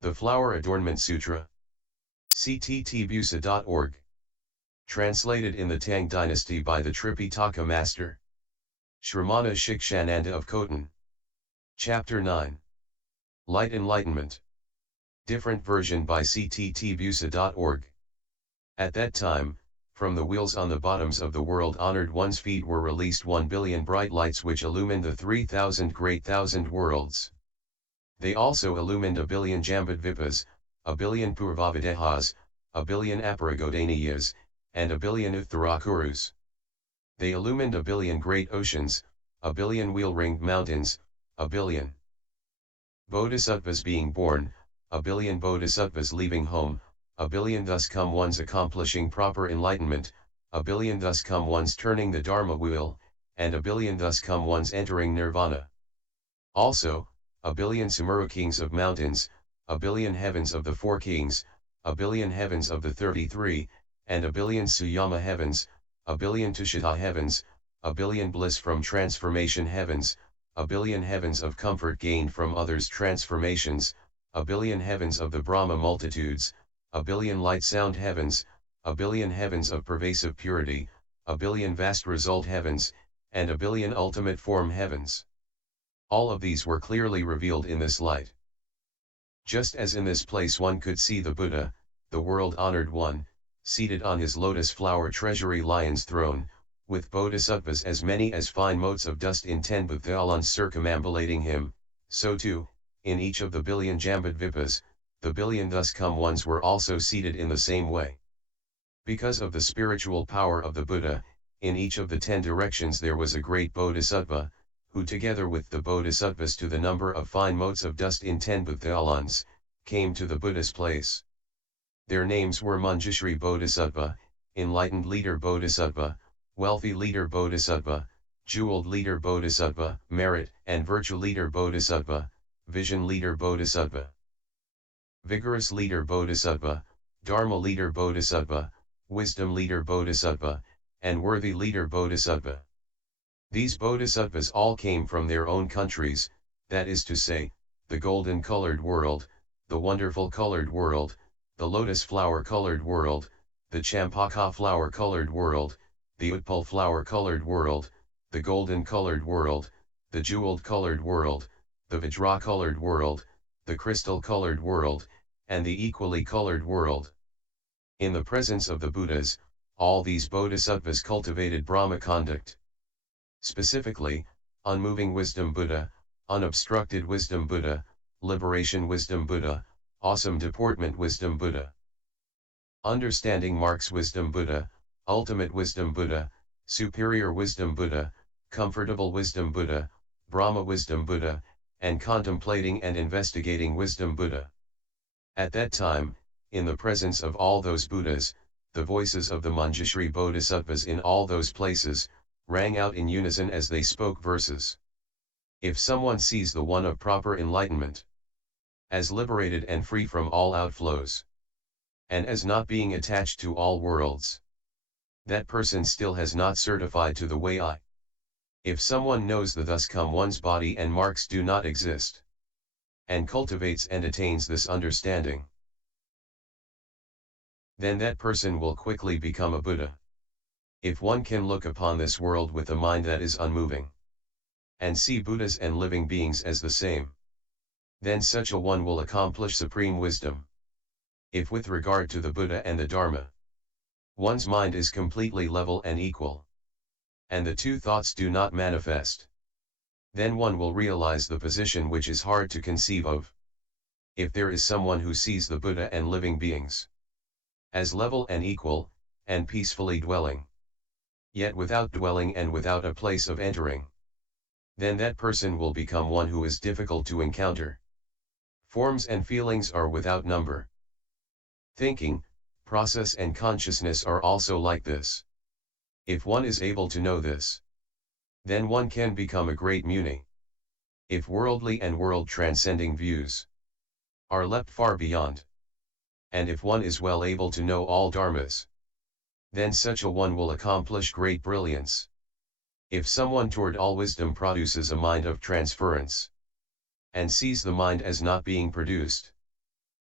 The Flower Adornment Sutra. cttbusa.org. Translated in the Tang Dynasty by the Tripitaka Master Shramana Shikshananda of Khotan. Chapter 9. Light Enlightenment. Different version by cttbusa.org. At that time, from the wheels on the bottoms of the world honored one's feet were released 1 billion bright lights which illumined the 3,000 great thousand worlds. They also illumined a billion Jambudvipas, a billion Purvavadehas, a billion Aparagodhaniyas, and a billion Uttarakurus. They illumined a billion great oceans, a billion wheel-ringed mountains, a billion Bodhisattvas being born, a billion Bodhisattvas leaving home, a billion thus come ones accomplishing proper enlightenment, a billion thus come ones turning the Dharma wheel, and a billion thus come ones entering nirvana. Also, a billion Sumeru kings of mountains, a billion heavens of the 4 kings, a billion heavens of the 33, and a billion Suyama heavens, a billion Tushita heavens, a billion bliss from transformation heavens, a billion heavens of comfort gained from others' transformations, a billion heavens of the Brahma multitudes, a billion light sound heavens, a billion heavens of pervasive purity, a billion vast result heavens, and a billion ultimate form heavens. All of these were clearly revealed in this light. Just as in this place one could see the Buddha, the world-honored one, seated on his lotus flower treasury lion's throne, with bodhisattvas as many as fine motes of dust in 10 bathalons circumambulating him, so too, in each of the billion Jambudvipas, the billion thus come ones were also seated in the same way. Because of the spiritual power of the Buddha, in each of the 10 directions there was a great bodhisattva, who together with the bodhisattvas to the number of fine motes of dust in 10 bathalons, came to the Buddha's place. Their names were Manjushri Bodhisattva, Enlightened Leader Bodhisattva, Wealthy Leader Bodhisattva, Jeweled Leader Bodhisattva, Merit and Virtue Leader Bodhisattva, Vision Leader Bodhisattva, Vigorous Leader Bodhisattva, Dharma Leader Bodhisattva, Wisdom Leader Bodhisattva, and Worthy Leader Bodhisattva. These bodhisattvas all came from their own countries, that is to say, the golden-colored world, the wonderful-colored world, the lotus flower-colored world, the champaka flower-colored world, the utpal flower-colored world, the golden-colored world, the jeweled-colored world, the vajra-colored world, the crystal-colored world, and the equally colored world. In the presence of the Buddhas, all these bodhisattvas cultivated Brahma Conduct. Specifically, Unmoving Wisdom Buddha, Unobstructed Wisdom Buddha, Liberation Wisdom Buddha, Awesome Deportment Wisdom Buddha, Understanding Marks Wisdom Buddha, Ultimate Wisdom Buddha, Superior Wisdom Buddha, Comfortable Wisdom Buddha, Brahma Wisdom Buddha, and Contemplating and Investigating Wisdom Buddha. At that time, in the presence of all those Buddhas, the voices of the Manjushri Bodhisattvas in all those places, rang out in unison as they spoke verses. If someone sees the one of proper enlightenment, as liberated and free from all outflows, and as not being attached to all worlds, that person still has not certified to the way I. If someone knows the thus come one's body and marks do not exist, and cultivates and attains this understanding, then that person will quickly become a Buddha. If one can look upon this world with a mind that is unmoving, and see Buddhas and living beings as the same, then such a one will accomplish supreme wisdom. If with regard to the Buddha and the Dharma, one's mind is completely level and equal, and the two thoughts do not manifest, then one will realize the position which is hard to conceive of. If there is someone who sees the Buddha and living beings as level and equal, and peacefully dwelling, yet without dwelling and without a place of entering, then that person will become one who is difficult to encounter. Forms and feelings are without number. Thinking, process and consciousness are also like this. If one is able to know this, then one can become a great muni. If worldly and world-transcending views are leapt far beyond, and if one is well able to know all dharmas, then such a one will accomplish great brilliance. If someone toward all wisdom produces a mind of transference, and sees the mind as not being produced,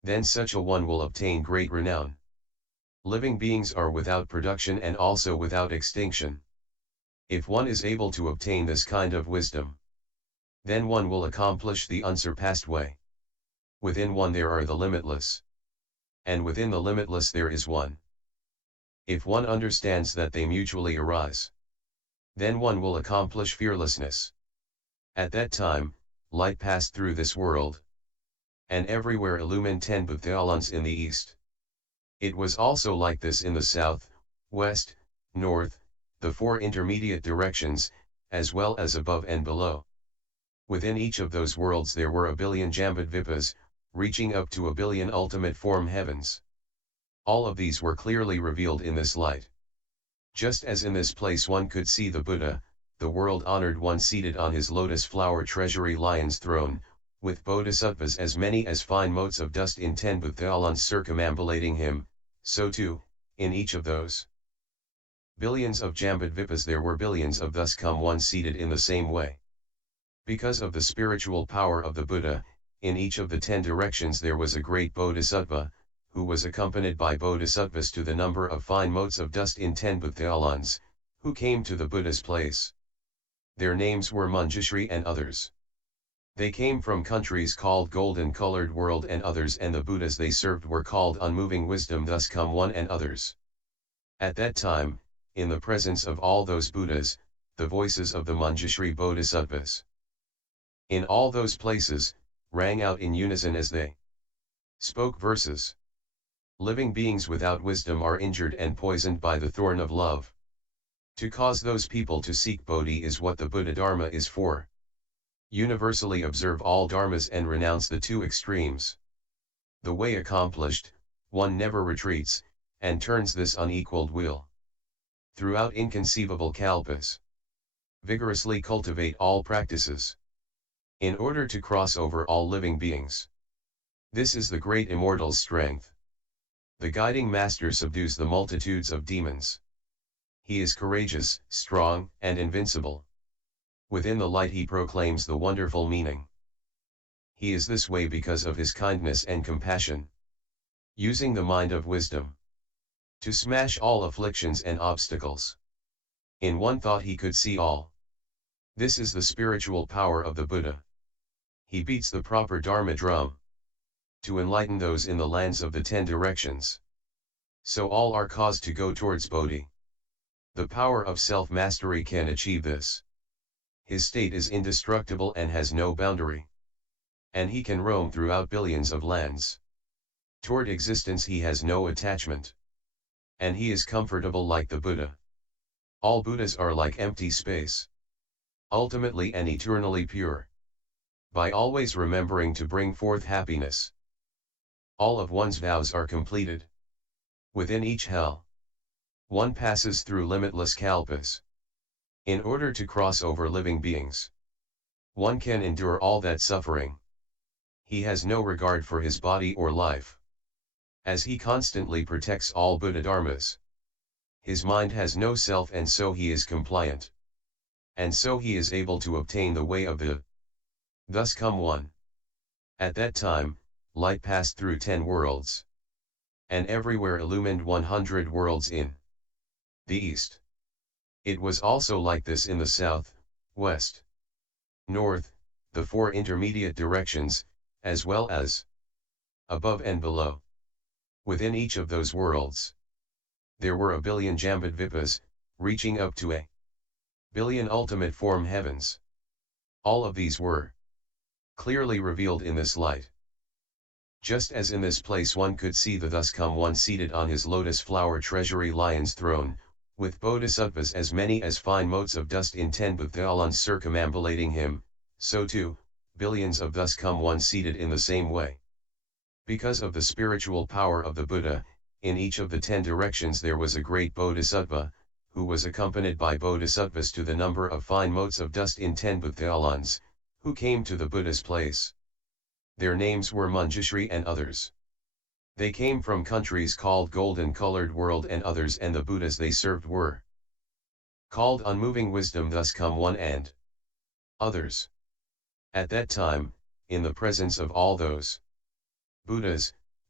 then such a one will obtain great renown. Living beings are without production and also without extinction. If one is able to obtain this kind of wisdom, then one will accomplish the unsurpassed way. Within one there are the limitless, and within the limitless there is one. If one understands that they mutually arise, then one will accomplish fearlessness. At that time, light passed through this world, and everywhere illumined 10 Buthalans in the east. It was also like this in the south, west, north, the 4 intermediate directions, as well as above and below. Within each of those worlds there were 1,000,000,000 Jambudvipas, reaching up to 1,000,000,000 ultimate form heavens. All of these were clearly revealed in this light. Just as in this place one could see the Buddha, the world-honored one seated on his lotus flower treasury lion's throne, with bodhisattvas as many as fine motes of dust in 10 Buthalans circumambulating him, so too, in each of those billions of Jambudvipas there were billions of thus come one seated in the same way. Because of the spiritual power of the Buddha, in each of the 10 directions there was a great bodhisattva, who was accompanied by bodhisattvas to the number of fine motes of dust in 10 Buthalans, who came to the Buddha's place. Their names were Manjushri and others. They came from countries called golden-colored world and others, and the Buddhas they served were called unmoving wisdom thus come one and others. At that time, in the presence of all those Buddhas, the voices of the Manjushri bodhisattvas in all those places, rang out in unison as they spoke verses. Living beings without wisdom are injured and poisoned by the thorn of love. To cause those people to seek Bodhi is what the Buddha Dharma is for. Universally observe all dharmas and renounce the 2 extremes. The way accomplished, one never retreats, and turns this unequaled wheel. Throughout inconceivable kalpas, vigorously cultivate all practices, in order to cross over all living beings. This is the great immortal's strength. The guiding master subdues the multitudes of demons. He is courageous, strong, and invincible. Within the light he proclaims the wonderful meaning. He is this way because of his kindness and compassion, using the mind of wisdom to smash all afflictions and obstacles. In one thought he could see all. This is the spiritual power of the Buddha. He beats the proper Dharma drum to enlighten those in the lands of the 10 directions. So all are caused to go towards Bodhi. The power of self-mastery can achieve this. His state is indestructible and has no boundary. And he can roam throughout billions of lands. Toward existence he has no attachment. And he is comfortable like the Buddha. All Buddhas are like empty space, ultimately and eternally pure. By always remembering to bring forth happiness, all of one's vows are completed. Within each hell, one passes through limitless kalpas. In order to cross over living beings, one can endure all that suffering. He has no regard for his body or life, as he constantly protects all Buddha dharmas. His mind has no self, and so he is compliant. And so he is able to obtain the way of the thus come one. At that time, light passed through 10 worlds, and everywhere illumined 100 worlds in the east. It was also like this in the south, west, north, the 4 intermediate directions, as well as above and below. Within each of those worlds, there were 1,000,000,000 Jambudvipas, reaching up to 1,000,000,000 ultimate form heavens. All of these were clearly revealed in this light. Just as in this place one could see the thus come one seated on his lotus flower treasury lion's throne, with bodhisattvas as many as fine motes of dust in 10 Buthalans circumambulating him, so too, billions of thus come one seated in the same way. Because of the spiritual power of the Buddha, in each of the 10 directions there was a great bodhisattva, who was accompanied by bodhisattvas to the number of fine motes of dust in 10 Buthalans, who came to the Buddha's place. Their names were Manjushri and others. They came from countries called golden-colored world and others, and the Buddhas they served were called unmoving wisdom thus come one and others. At that time, in the presence of all those Buddhas,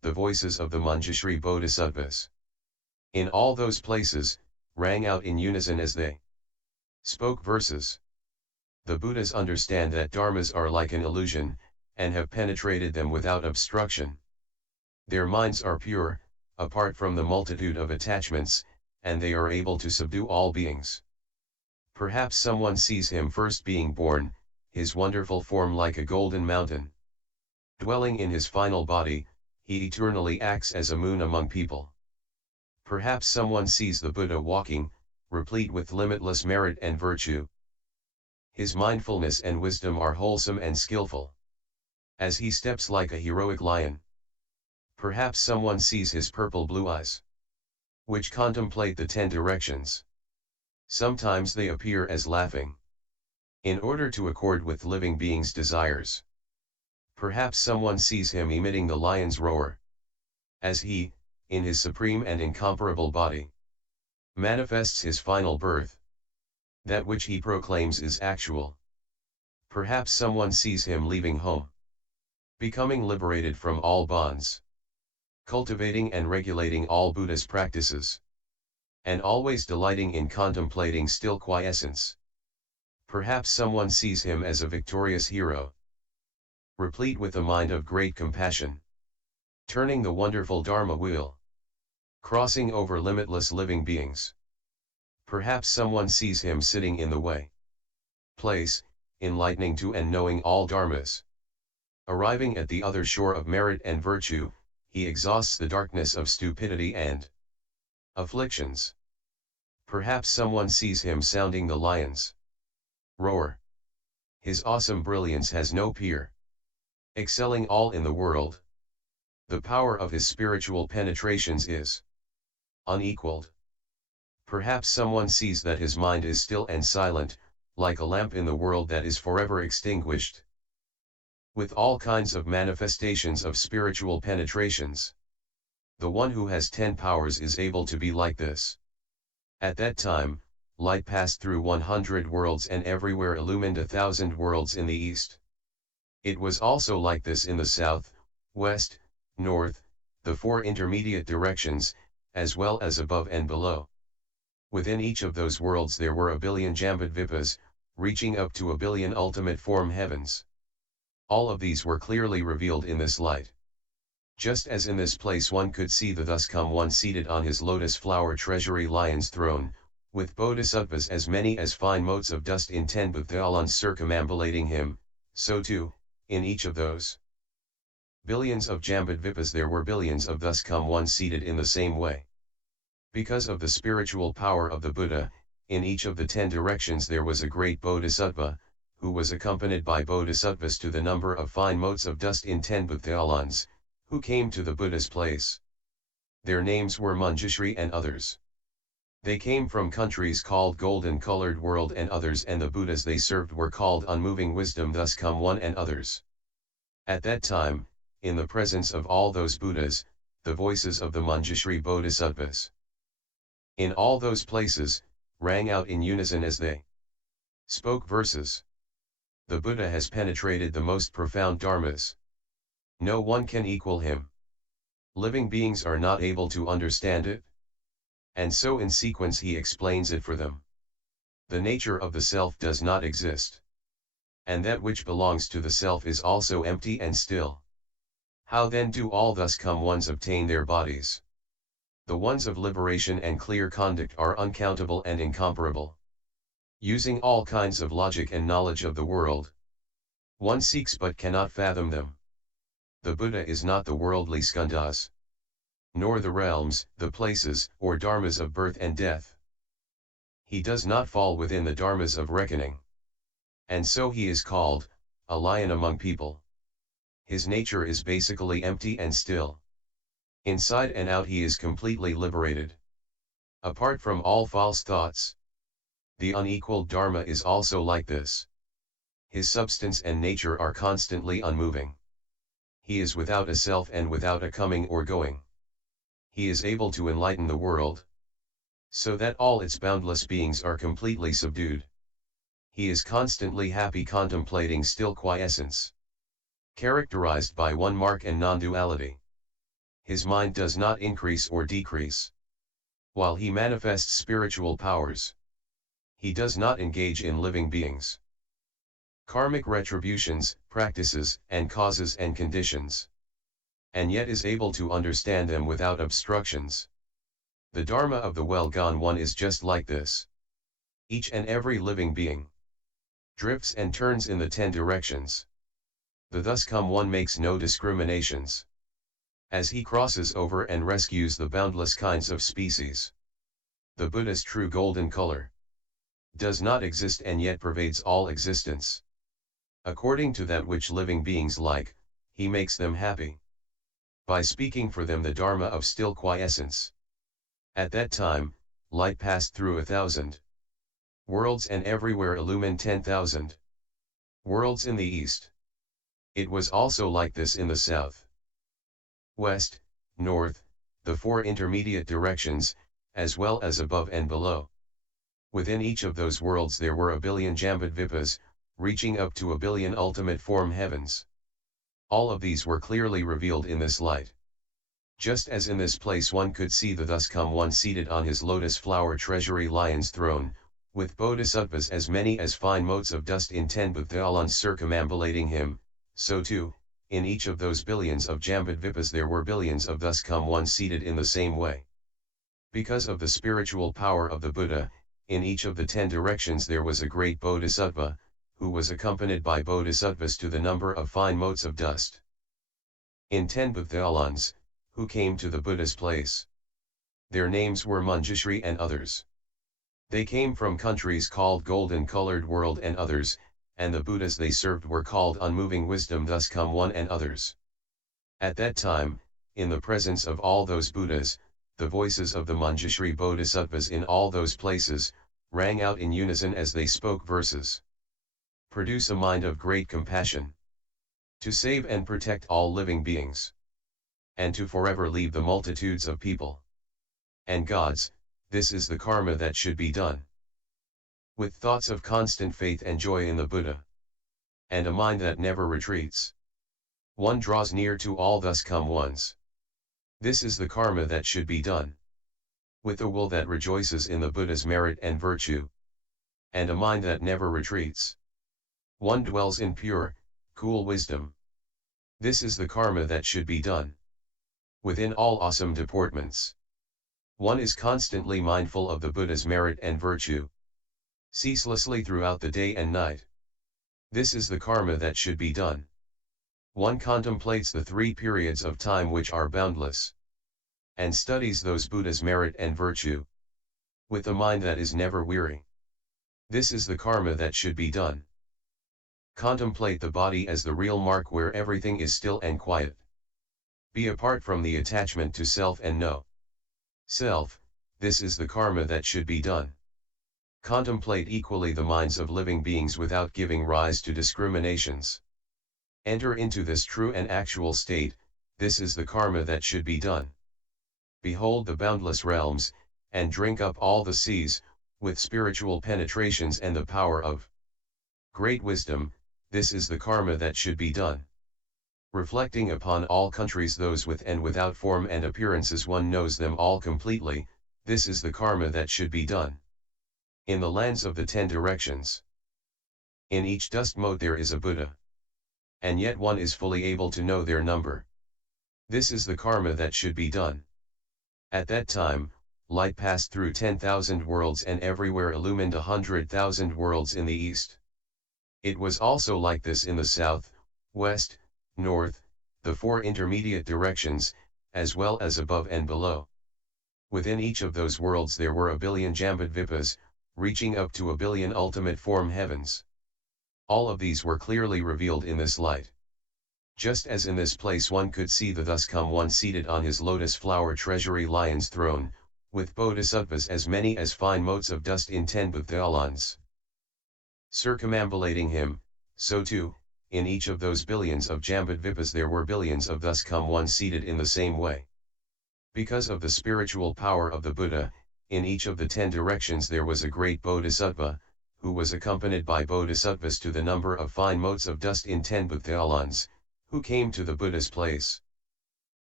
the voices of the Manjushri Bodhisattvas. In all those places, rang out in unison as they spoke verses. The Buddhas understand that Dharmas are like an illusion, and have penetrated them without obstruction. Their minds are pure, apart from the multitude of attachments, and they are able to subdue all beings. Perhaps someone sees him first being born, his wonderful form like a golden mountain. Dwelling in his final body, he eternally acts as a moon among people. Perhaps someone sees the Buddha walking, replete with limitless merit and virtue. His mindfulness and wisdom are wholesome and skillful. As he steps like a heroic lion. Perhaps someone sees his purple blue eyes, which contemplate the 10 directions. Sometimes they appear as laughing, in order to accord with living beings' desires. Perhaps someone sees him emitting the lion's roar, as he, in his supreme and incomparable body, manifests his final birth. That which he proclaims is actual. Perhaps someone sees him leaving home, becoming liberated from all bonds, cultivating and regulating all Buddha's practices, and always delighting in contemplating still quiescence. Perhaps someone sees him as a victorious hero, replete with a mind of great compassion, turning the wonderful Dharma wheel, crossing over limitless living beings. Perhaps someone sees him sitting in the way, place, enlightening to and knowing all Dharmas. Arriving at the other shore of merit and virtue, he exhausts the darkness of stupidity and afflictions. Perhaps someone sees him sounding the lion's roar. His awesome brilliance has no peer, excelling all in the world. The power of his spiritual penetrations is unequaled. Perhaps someone sees that his mind is still and silent, like a lamp in the world that is forever extinguished. With all kinds of manifestations of spiritual penetrations, the one who has 10 powers is able to be like this. At that time, light passed through 100 worlds and everywhere illumined 1,000 worlds in the east. It was also like this in the south, west, north, the 4 intermediate directions, as well as above and below. Within each of those worlds there were 1 billion Jambudvipas, reaching up to 1 billion ultimate form heavens. All of these were clearly revealed in this light. Just as in this place one could see the thus come one seated on his lotus flower treasury lion's throne, with bodhisattvas as many as fine motes of dust in 10 bathalons circumambulating him, so too, in each of those billions of Jambudvipas there were billions of thus come one seated in the same way. Because of the spiritual power of the Buddha, in each of the 10 directions there was a great bodhisattva, who was accompanied by bodhisattvas to the number of fine motes of dust in 10 bathalons, who came to the Buddha's place. Their names were Manjushri and others. They came from countries called golden-colored world and others, and the Buddhas they served were called unmoving wisdom thus come one and others. At that time, in the presence of all those Buddhas, the voices of the Manjushri bodhisattvas in all those places, rang out in unison as they spoke verses. The Buddha has penetrated the most profound dharmas. No one can equal him. Living beings are not able to understand it. And so in sequence he explains it for them. The nature of the self does not exist. And that which belongs to the self is also empty and still. How then do all thus come ones obtain their bodies? The ones of liberation and clear conduct are uncountable and incomparable. Using all kinds of logic and knowledge of the world, one seeks but cannot fathom them. The Buddha is not the worldly skandhas, nor the realms, the places, or dharmas of birth and death. He does not fall within the dharmas of reckoning. And so he is called a lion among people. His nature is basically empty and still. Inside and out he is completely liberated. Apart from all false thoughts. The unequaled Dharma is also like this. His substance and nature are constantly unmoving. He is without a self and without a coming or going. He is able to enlighten the world, so that all its boundless beings are completely subdued. He is constantly happy contemplating still quiescence, characterized by one mark and non-duality. his mind does not increase or decrease. While he manifests spiritual powers, he does not engage in living beings, karmic retributions, practices, and causes and conditions, and yet is able to understand them without obstructions. The Dharma of the well-gone one is just like this. Each and every living being drifts and turns in the 10 directions. The thus come one makes no discriminations. As he crosses over and rescues the boundless kinds of species, the Buddha's true golden color does not exist and yet pervades all existence. According to that which living beings like, he makes them happy by speaking for them the Dharma of still quiescence. At that time, light passed through 1,000 worlds and everywhere illumined 10,000 worlds in the east. It was also like this in the south, west, north, the 4 intermediate directions, as well as above and below. Within each of those worlds there were 1,000,000,000 Jambudvipas, reaching up to 1,000,000,000 ultimate form heavens. All of these were clearly revealed in this light. Just as in this place one could see the thus come one seated on his lotus flower treasury lion's throne, with bodhisattvas as many as fine motes of dust in 10 bathalons circumambulating him, so too, in each of those billions of Jambudvipas there were billions of thus come one seated in the same way. Because of the spiritual power of the Buddha, in each of the 10 directions there was a great bodhisattva, who was accompanied by bodhisattvas to the number of fine motes of dust. In 10 bathalons, who came to the Buddha's place. Their names were Manjushri and others. They came from countries called golden-colored world and others, and the Buddhas they served were called unmoving wisdom thus come one and others. At that time, in the presence of all those Buddhas, the voices of the Manjushri bodhisattvas in all those places, rang out in unison as they spoke verses. Produce a mind of great compassion, to save and protect all living beings, and to forever leave the multitudes of people and gods, this is the karma that should be done. With thoughts of constant faith and joy in the Buddha, and a mind that never retreats, one draws near to all thus come ones. This is the karma that should be done. With a will that rejoices in the Buddha's merit and virtue, and a mind that never retreats, one dwells in pure, cool wisdom. This is the karma that should be done. Within all awesome deportments, one is constantly mindful of the Buddha's merit and virtue, ceaselessly throughout the day and night. This is the karma that should be done. One contemplates the 3 periods of time which are boundless, and studies those Buddha's merit and virtue, with a mind that is never weary. This is the karma that should be done. Contemplate the body as the real mark where everything is still and quiet. Be apart from the attachment to self and no self, this is the karma that should be done. Contemplate equally the minds of living beings without giving rise to discriminations. Enter into this true and actual state, this is the karma that should be done. Behold the boundless realms, and drink up all the seas, with spiritual penetrations and the power of great wisdom, this is the karma that should be done. Reflecting upon all countries those with and without form and appearances one knows them all completely, this is the karma that should be done. In the lands of the 10 directions, in each dust mote there is a Buddha, and yet one is fully able to know their number. This is the karma that should be done. At that time, light passed through 10,000 worlds and everywhere illumined 100,000 worlds in the east. It was also like this in the south, west, north, the 4 intermediate directions, as well as above and below. Within each of those worlds there were 1,000,000,000 Jambudvipas, reaching up to 1,000,000,000 ultimate form heavens. All of these were clearly revealed in this light. Just as in this place one could see the thus come one seated on his lotus flower treasury lion's throne, with bodhisattvas as many as fine motes of dust in 10 bathalons circumambulating him, so too, in each of those billions of Jambudvipas there were billions of thus come one seated in the same way. Because of the spiritual power of the Buddha, in each of the 10 directions there was a great bodhisattva, who was accompanied by bodhisattvas to the number of fine motes of dust in 10 bathalons, who came to the Buddha's place.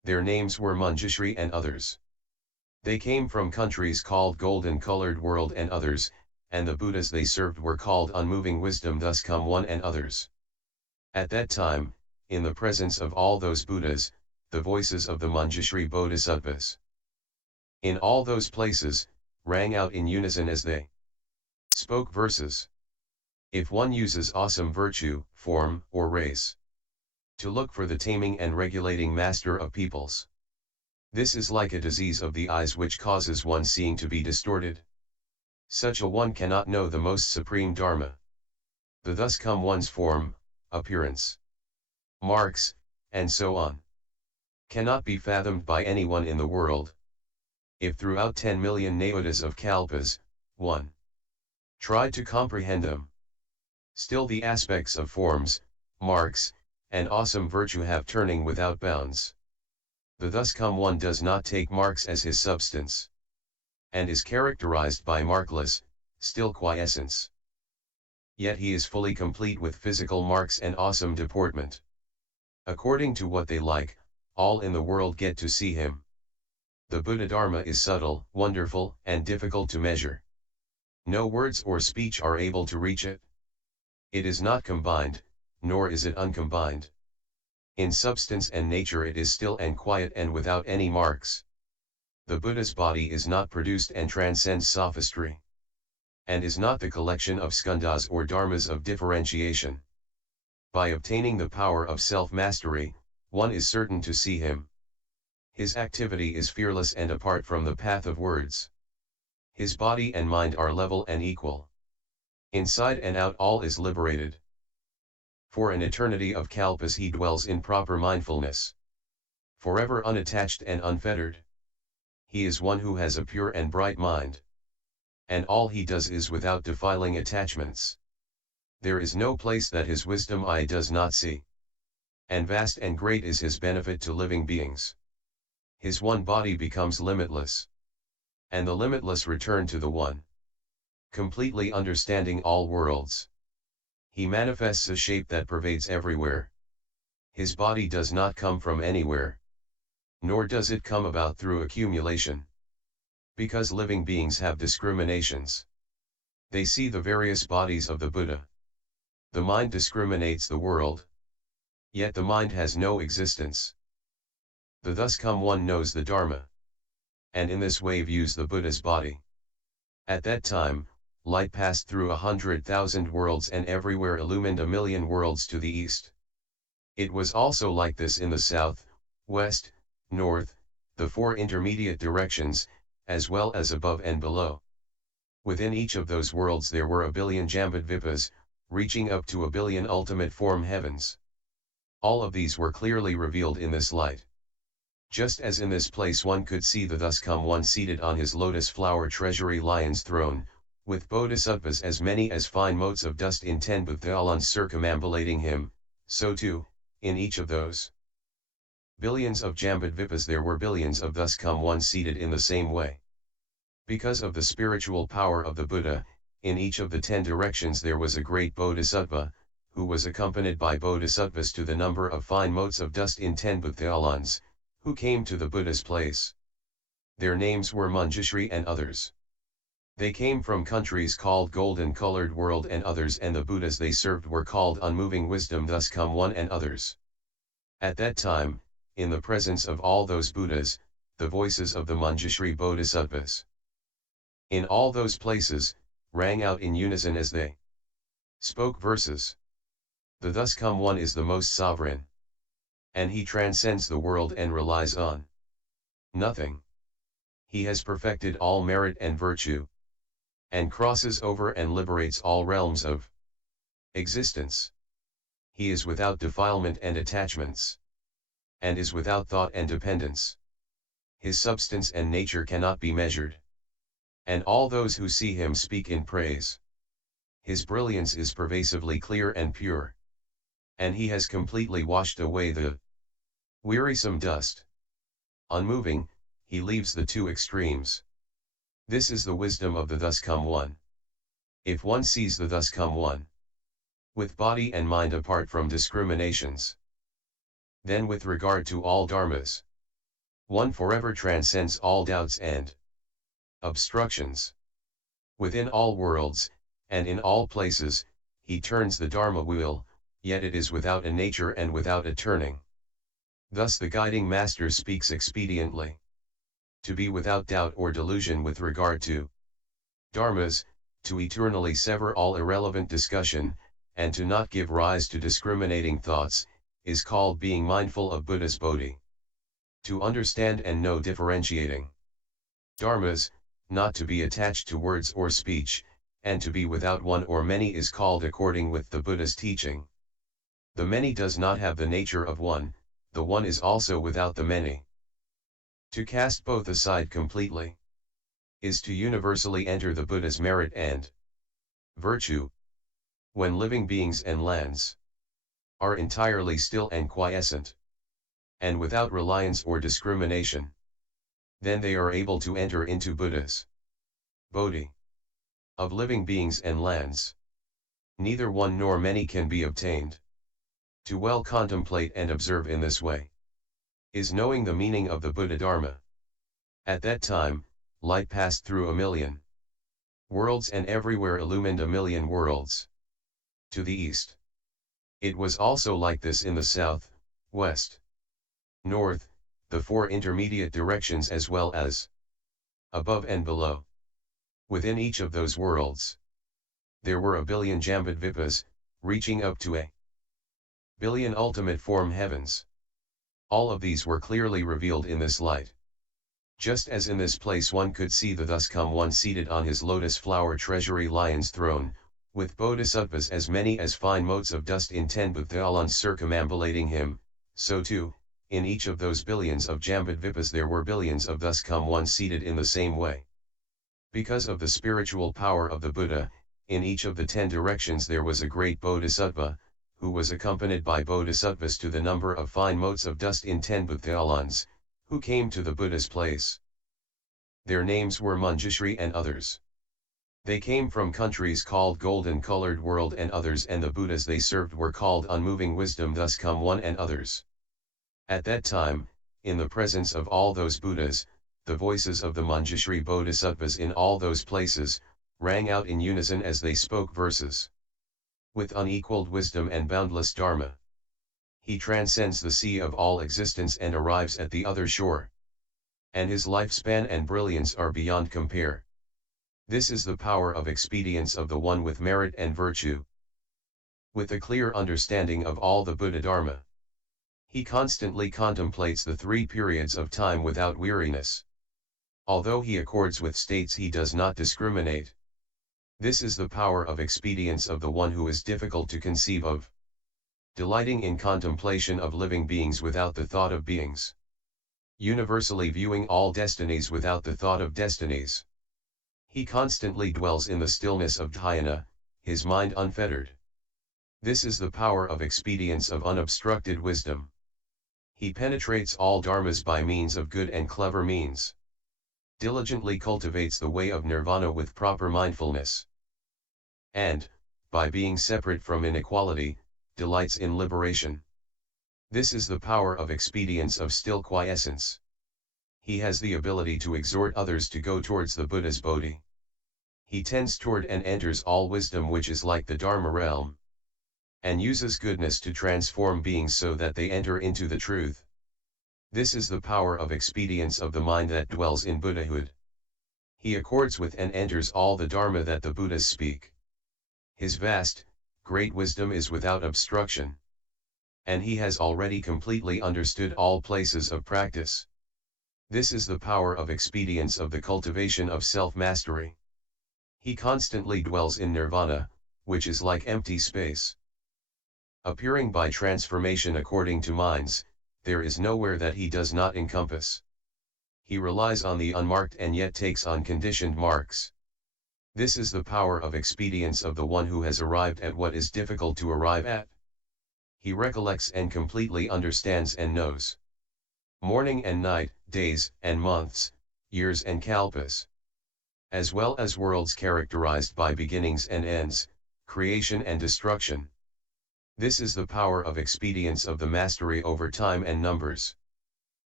Their names were Manjushri and others. They came from countries called Golden-Colored World and others, and the Buddhas they served were called Unmoving Wisdom Thus Come One and others. At that time, in the presence of all those Buddhas, the voices of the Manjushri Bodhisattvas in all those places, rang out in unison as they spoke verses. If one uses awesome virtue, form, or race to look for the taming and regulating master of peoples, this is like a disease of the eyes which causes one's seeing to be distorted. Such a one cannot know the most supreme Dharma. The thus come one's form, appearance, marks, and so on, cannot be fathomed by anyone in the world. If throughout 10 million nayotas of kalpas, one tried to comprehend them, still the aspects of forms, marks, and awesome virtue have turning without bounds. The thus come one does not take marks as his substance, and is characterized by markless, still quiescence. Yet he is fully complete with physical marks and awesome deportment. According to what they like, all in the world get to see him. The Buddha Dharma is subtle, wonderful, and difficult to measure. No words or speech are able to reach it. It is not combined, nor is it uncombined. In substance and nature it is still and quiet and without any marks. The Buddha's body is not produced and transcends sophistry, and is not the collection of skandhas or dharmas of differentiation. By obtaining the power of self-mastery, one is certain to see him. His activity is fearless and apart from the path of words. His body and mind are level and equal. Inside and out all is liberated. For an eternity of kalpas he dwells in proper mindfulness, forever unattached and unfettered. He is one who has a pure and bright mind, and all he does is without defiling attachments. There is no place that his wisdom eye does not see, and vast and great is his benefit to living beings. His one body becomes limitless, and the limitless return to the one, completely understanding all worlds. He manifests a shape that pervades everywhere. His body does not come from anywhere, nor does it come about through accumulation. Because living beings have discriminations, they see the various bodies of the Buddha. The mind discriminates the world, yet the mind has no existence. The thus come one knows the Dharma, and in this way views the Buddha's body. At that time, light passed through 100,000 worlds and everywhere illumined 1,000,000 worlds to the east. It was also like this in the south, west, north, the four intermediate directions, as well as above and below. Within each of those worlds there were 1,000,000,000 Jambudvipas, reaching up to 1,000,000,000 ultimate form heavens. All of these were clearly revealed in this light. Just as in this place one could see the thus come one seated on his lotus flower treasury lion's throne, with bodhisattvas as many as fine motes of dust in 10 bathalons circumambulating him, so too, in each of those billions of Jambudvipas there were billions of thus come one seated in the same way. Because of the spiritual power of the Buddha, in each of the 10 directions there was a great bodhisattva, who was accompanied by bodhisattvas to the number of fine motes of dust in 10 bathalons, who came to the Buddha's place. Their names were Manjushri and others. They came from countries called Golden-Colored World and others, and the Buddhas they served were called Unmoving Wisdom Thus Come One and others. At that time, in the presence of all those Buddhas, the voices of the Manjushri Bodhisattvas in all those places, rang out in unison as they spoke verses. The thus come one is the most sovereign, and he transcends the world and relies on nothing. He has perfected all merit and virtue, and crosses over and liberates all realms of existence. He is without defilement and attachments, and is without thought and dependence. His substance and nature cannot be measured, and all those who see him speak in praise. His brilliance is pervasively clear and pure, and he has completely washed away the wearisome dust. Unmoving, he leaves the two extremes. This is the wisdom of the thus come one. If one sees the thus come one, with body and mind apart from discriminations, then with regard to all dharmas, One forever transcends all doubts and obstructions. Within all worlds, and in all places, he turns the Dharma wheel, yet it is without a nature and without a turning. Thus the guiding master speaks expediently. To be without doubt or delusion with regard to Dharmas, to eternally sever all irrelevant discussion, and to not give rise to discriminating thoughts, is called being mindful of Buddha's Bodhi. To understand and know differentiating Dharmas, not to be attached to words or speech, and to be without one or many is called according with the Buddha's teaching. The many does not have the nature of one, the one is also without the many. To cast both aside completely is to universally enter the Buddha's merit and virtue. When living beings and lands are entirely still and quiescent, and without reliance or discrimination, then they are able to enter into Buddha's Bodhi. Of living beings and lands, neither one nor many can be obtained. To well contemplate and observe in this way is knowing the meaning of the Buddha Dharma. At that time, light passed through 1,000,000 worlds and everywhere illumined 1,000,000 worlds. To the east. It was also like this in the south, west, north, the four intermediate directions as well as above and below. Within each of those worlds, there were 1,000,000,000 Jambudvipas, reaching up to 1,000,000,000 ultimate form heavens. All of these were clearly revealed in this light. Just as in this place one could see the thus come one seated on his lotus flower treasury lion's throne, with bodhisattvas as many as fine motes of dust in 10 bathalons circumambulating him, so too, in each of those billions of Jambudvipas there were billions of thus come one seated in the same way. Because of the spiritual power of the Buddha, in each of the 10 directions there was a great bodhisattva, who was accompanied by bodhisattvas to the number of fine motes of dust in 10 bathalons, who came to the Buddha's place. Their names were Manjushri and others. They came from countries called golden-colored world and others, and the Buddhas they served were called unmoving wisdom thus come one and others. At that time, in the presence of all those Buddhas, the voices of the Manjushri bodhisattvas in all those places, rang out in unison as they spoke verses. With unequaled wisdom and boundless Dharma, he transcends the sea of all existence and arrives at the other shore. And his lifespan and brilliance are beyond compare. This is the power of expedience of the one with merit and virtue. With a clear understanding of all the Buddha Dharma, he constantly contemplates the 3 periods of time without weariness. Although he accords with states he does not discriminate. This is the power of expedience of the one who is difficult to conceive of. Delighting in contemplation of living beings without the thought of beings. Universally viewing all destinies without the thought of destinies. He constantly dwells in the stillness of dhyana, his mind unfettered. This is the power of expedience of unobstructed wisdom. He penetrates all dharmas by means of good and clever means. Diligently cultivates the way of nirvana with proper mindfulness. And, by being separate from inequality, delights in liberation. This is the power of expedience of still quiescence. He has the ability to exhort others to go towards the Buddha's Bodhi. He tends toward and enters all wisdom which is like the Dharma realm. And uses goodness to transform beings so that they enter into the truth. This is the power of expedience of the mind that dwells in Buddhahood. He accords with and enters all the Dharma that the Buddhas speak. His vast, great wisdom is without obstruction. And he has already completely understood all places of practice. This is the power of expedience of the cultivation of self-mastery. He constantly dwells in nirvana, which is like empty space. Appearing by transformation according to minds, there is nowhere that he does not encompass. He relies on the unmarked and yet takes on conditioned marks. This is the power of expedience of the one who has arrived at what is difficult to arrive at. He recollects and completely understands and knows morning and night, days and months, years and kalpas, as well as worlds characterized by beginnings and ends, creation and destruction. This is the power of expedience of the mastery over time and numbers.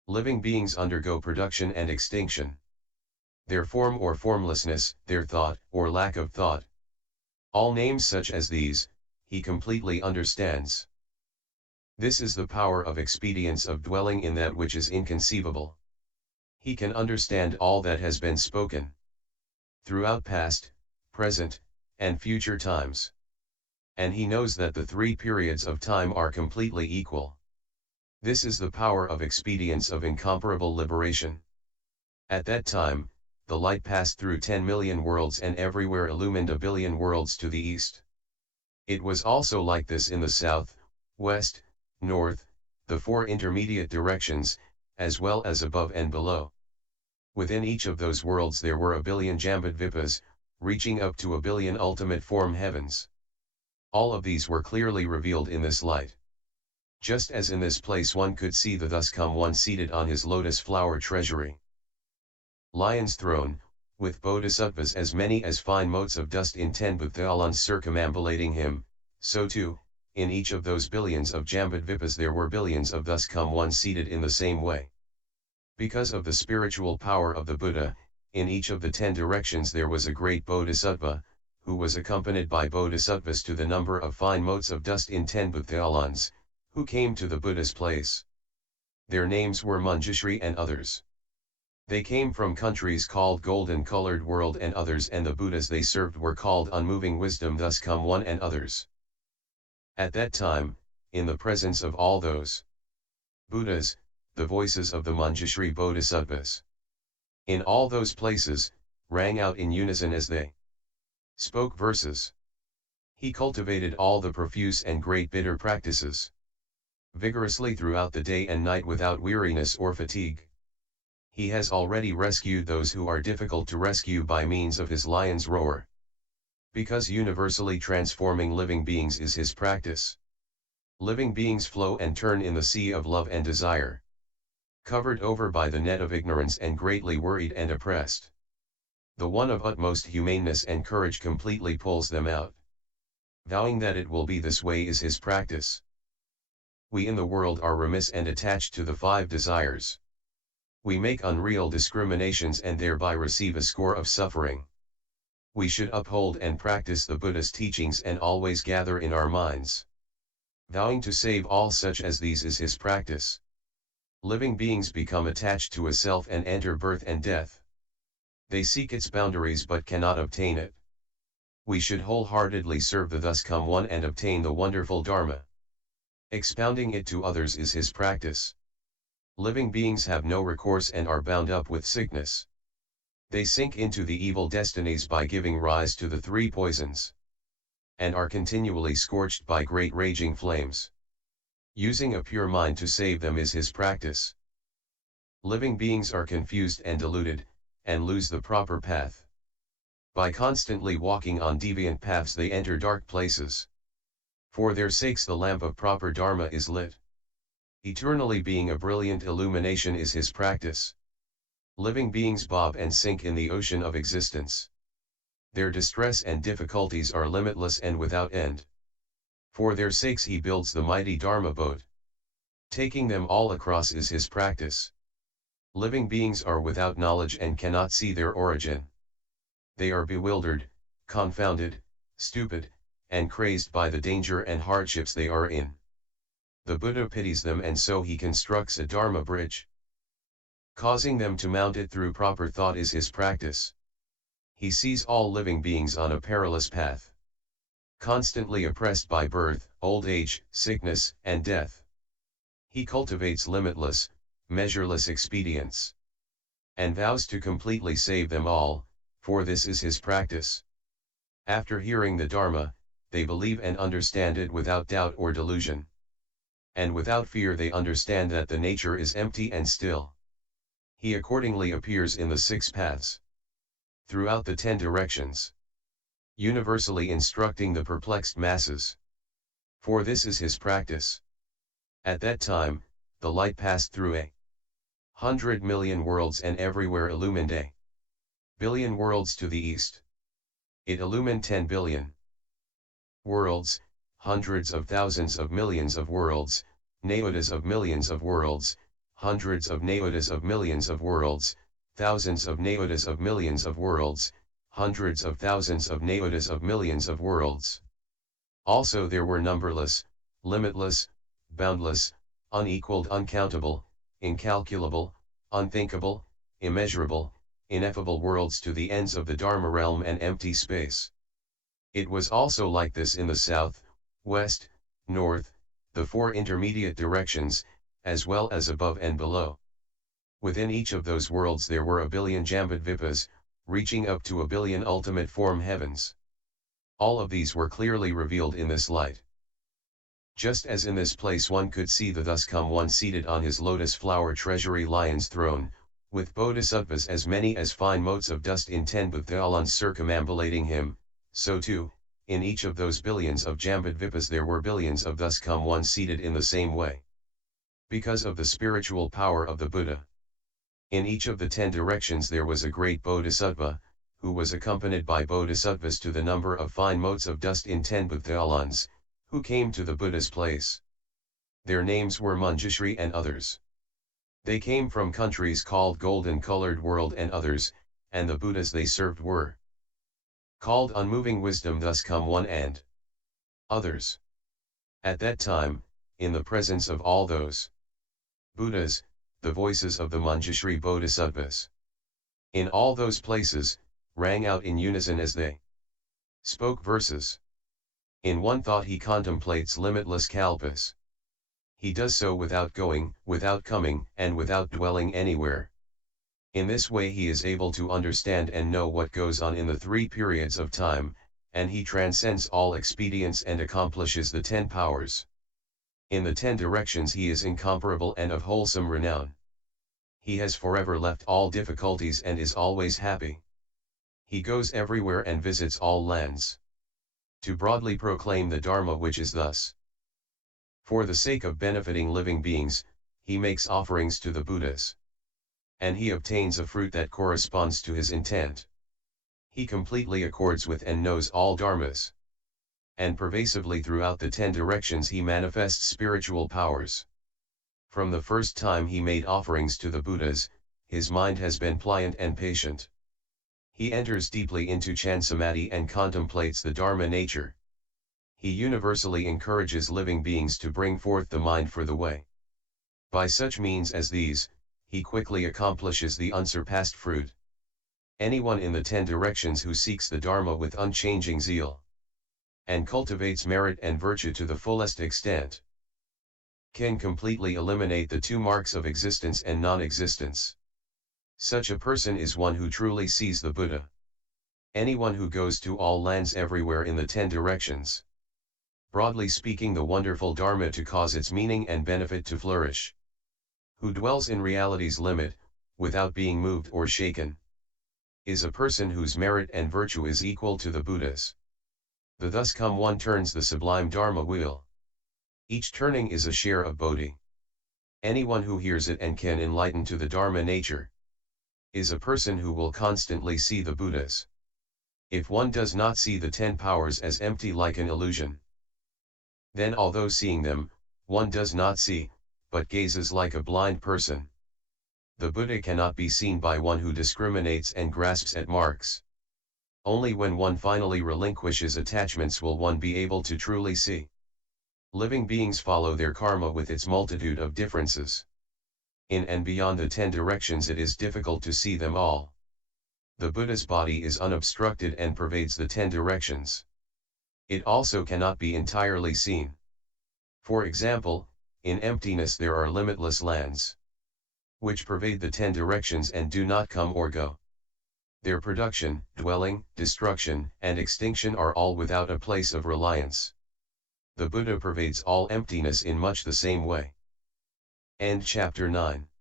Living beings undergo production and extinction. Their form or formlessness, their thought, or lack of thought. All names such as these, he completely understands. This is the power of expedience of dwelling in that which is inconceivable. He can understand all that has been spoken throughout past, present, and future times. And he knows that the three periods of time are completely equal. This is the power of expedience of incomparable liberation. At that time, the light passed through 10 million worlds and everywhere illumined a billion worlds to the east. It was also like this in the south, west, north, the four intermediate directions, as well as above and below. Within each of those worlds there were a billion Jambudvipas, reaching up to a billion ultimate form heavens. All of these were clearly revealed in this light. Just as in this place one could see the thus come one seated on his lotus flower treasury. Lion's throne, with bodhisattvas as many as fine motes of dust in 10 bathalons circumambulating him, so too, in each of those billions of Jambudvipas there were billions of thus come one seated in the same way. Because of the spiritual power of the Buddha, in each of the 10 directions there was a great bodhisattva, who was accompanied by bodhisattvas to the number of fine motes of dust in 10 bathalons, who came to the Buddha's place. Their names were Manjushri and others. They came from countries called golden-colored world and others, and the Buddhas they served were called unmoving wisdom thus come one and others. At that time, in the presence of all those Buddhas, the voices of the Manjushri bodhisattvas in all those places, rang out in unison as they spoke verses. He cultivated all the profuse and great bitter practices vigorously throughout the day and night without weariness or fatigue. He has already rescued those who are difficult to rescue by means of his lion's roar. Because universally transforming living beings is his practice. Living beings flow and turn in the sea of love and desire. Covered over by the net of ignorance and greatly worried and oppressed. The one of utmost humaneness and courage completely pulls them out. Vowing that it will be this way is his practice. We in the world are remiss and attached to the 5 desires. We make unreal discriminations and thereby receive a score of suffering. We should uphold and practice the Buddha's teachings and always gather in our minds. Vowing to save all such as these is his practice. Living beings become attached to a self and enter birth and death. They seek its boundaries but cannot obtain it. We should wholeheartedly serve the thus come one and obtain the wonderful Dharma. Expounding it to others is his practice. Living beings have no recourse and are bound up with sickness. They sink into the evil destinies by giving rise to the 3 poisons. And are continually scorched by great raging flames. Using a pure mind to save them is his practice. Living beings are confused and deluded, and lose the proper path. By constantly walking on deviant paths they enter dark places. For their sakes the lamp of proper Dharma is lit. Eternally being a brilliant illumination is his practice. Living beings bob and sink in the ocean of existence. Their distress and difficulties are limitless and without end. For their sakes he builds the mighty Dharma boat. Taking them all across is his practice. Living beings are without knowledge and cannot see their origin. They are bewildered, confounded, stupid, and crazed by the danger and hardships they are in. The Buddha pities them and so he constructs a Dharma bridge. Causing them to mount it through proper thought is his practice. He sees all living beings on a perilous path. Constantly oppressed by birth, old age, sickness, and death. He cultivates limitless, measureless expedience. And vows to completely save them all, for this is his practice. After hearing the Dharma, they believe and understand it without doubt or delusion. And without fear they understand that the nature is empty and still. He accordingly appears in the 6 paths. Throughout the 10 directions. Universally instructing the perplexed masses. For this is his practice. At that time, the light passed through 100 million worlds and everywhere illumined a billion worlds to the east. It illumined 10 billion worlds, hundreds of thousands of millions of worlds, naodas of millions of worlds, hundreds of naodas of millions of worlds, thousands of naodas of millions of worlds, hundreds of thousands of naodas of millions of worlds. Also there were numberless, limitless, boundless, unequaled, uncountable, incalculable, unthinkable, immeasurable, ineffable worlds to the ends of the Dharma realm and empty space. It was also like this in the south, west, north, the four intermediate directions, as well as above and below. Within each of those worlds there were a billion Jambudvipas, reaching up to a billion ultimate form heavens. All of these were clearly revealed in this light. Just as in this place one could see the Thus Come One seated on his lotus flower treasury lion's throne, with bodhisattvas as many as fine motes of dust in 10 bathalons circumambulating him, so too, in each of those billions of Jambudvipas there were billions of Thus Come One seated in the same way. Because of the spiritual power of the Buddha. In each of the 10 directions there was a great bodhisattva, who was accompanied by bodhisattvas to the number of fine motes of dust in 10 bathalons, who came to the Buddha's place. Their names were Manjushri and others. They came from countries called Golden-Colored World and others, and the Buddhas they served were called Unmoving Wisdom Thus Come One and others. At that time, in the presence of all those Buddhas, the voices of the Manjushri bodhisattvas in all those places, rang out in unison as they spoke verses. In one thought he contemplates limitless kalpas. He does so without going, without coming, and without dwelling anywhere. In this way he is able to understand and know what goes on in the 3 periods of time, and he transcends all expedients and accomplishes the 10 powers. In the 10 directions he is incomparable and of wholesome renown. He has forever left all difficulties and is always happy. He goes everywhere and visits all lands, to broadly proclaim the Dharma, which is thus. For the sake of benefiting living beings, he makes offerings to the Buddhas. And he obtains a fruit that corresponds to his intent. He completely accords with and knows all Dharmas. And pervasively throughout the 10 directions he manifests spiritual powers. From the first time he made offerings to the Buddhas, his mind has been pliant and patient. He enters deeply into Chan Samadhi and contemplates the Dharma nature. He universally encourages living beings to bring forth the mind for the way. By such means as these, he quickly accomplishes the unsurpassed fruit. Anyone in the 10 directions who seeks the Dharma with unchanging zeal, and cultivates merit and virtue to the fullest extent, can completely eliminate the 2 marks of existence and non-existence. Such a person is one who truly sees the Buddha. Anyone who goes to all lands everywhere in the 10 directions, broadly speaking the wonderful Dharma to cause its meaning and benefit to flourish, who dwells in reality's limit, without being moved or shaken, is a person whose merit and virtue is equal to the Buddha's. The Thus Come One turns the sublime Dharma wheel. Each turning is a share of Bodhi. Anyone who hears it and can enlighten to the Dharma nature, is a person who will constantly see the Buddhas. If one does not see the 10 powers as empty like an illusion, then although seeing them, one does not see, but gazes like a blind person. The Buddha cannot be seen by one who discriminates and grasps at marks. Only when one finally relinquishes attachments will one be able to truly see. Living beings follow their karma with its multitude of differences. In and beyond the 10 directions it is difficult to see them all. The Buddha's body is unobstructed and pervades the 10 directions. It also cannot be entirely seen. For example, in emptiness there are limitless lands, which pervade the 10 directions and do not come or go. Their production, dwelling, destruction, and extinction are all without a place of reliance. The Buddha pervades all emptiness in much the same way. End chapter 9.